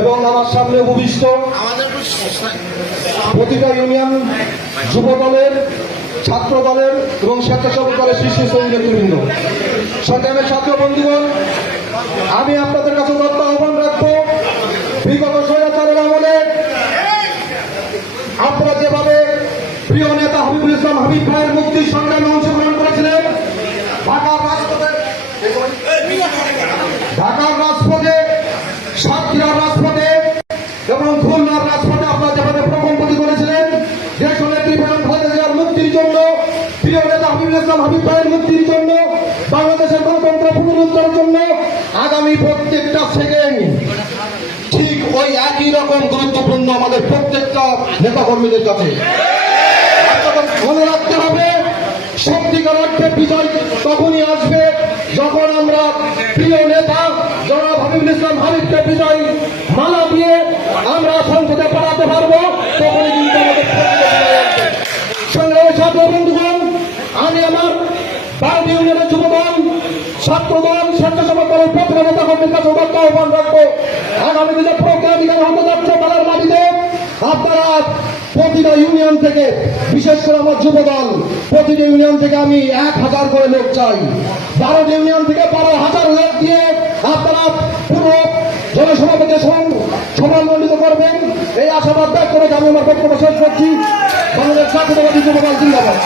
এবং আমার সামনে উপবিষ্ট প্রতিটা ইউনিয়ন যুব দলের, ছাত্র দলের এবং স্বেচ্ছাসেবক দলের শীর্ষ নেতৃবৃন্দ, সংগ্রামের ছাত্র বন্ধুগণ, আমি আপনাদের কাছে দত্ত আহ্বান রাখবো, বিগত স্বৈরাচারের আমলে আপনারা যেভাবে প্রিয় নেতা হাবিবুল ইসলাম হাবিব ভাইয়ের মুক্তির সংগ্রামে অংশগ্রহণ করেছিলেন, ঢাকার রাজপথে, সাতক্ষীরার রাজপথে এবং খুলনার রাজপথে আপনারা যেভাবে প্রকম্পতি করেছিলেন দেশনেত্রী বেগম খালেদা জিয়ার মুক্তির জন্য, প্রিয় নেতা হাবিবুল ইসলাম হাবিব ভাইয়ের মুক্তির জন্য, বাংলাদেশের গণতন্ত্র পুনরুদ্ধারের জন্য আগামী প্রত্যেকটা সেকেন্ড ঠিক ওই একই রকম গুরুত্বপূর্ণ আমাদের প্রত্যেকটা নেতা কর্মীদের কাছে। মনে রাখতে হবে, সত্যিকার অর্থে বিজয় তখনই আসবে যখন আমরা প্রিয় নেতা জনাব হাবিবুল ইসলাম হাবিবকে বিজয় মালা দিয়ে আমরা সংসদে পাঠাতে পারবো, তখনই কিন্তু আমাদের সংগ্রামের ছাত্র বন্ধুগণ, আমি আমার বারোটি ইউনিয়নের যুবদল, ছাত্রদল, স্বেচ্ছাসেবক দলের প্রতিটা নেতা কর্মীর কাছে উদাত্ত আহ্বান রাখবো, আগামী দিনে প্রজ্ঞাধিকার হতে যাচ্ছে তাদের মাটিতে আপনারা প্রতিটা ইউনিয়ন থেকে, বিশেষ করে আমার যুবদল, প্রতিটা ইউনিয়ন থেকে আমি 1000 করে লোক চাই, 12টি ইউনিয়ন থেকে 12,000 লোক দিয়ে আপনারা পুরো জনসভাপতি সমানমণ্ডিত করবেন। এই আশাবাদ ব্যক্ত করে আমি আমার বক্তব্য শেষ করছি। বাংলাদেশ জাতীয়তাবাদী যুবদল জিন্দাবাদ।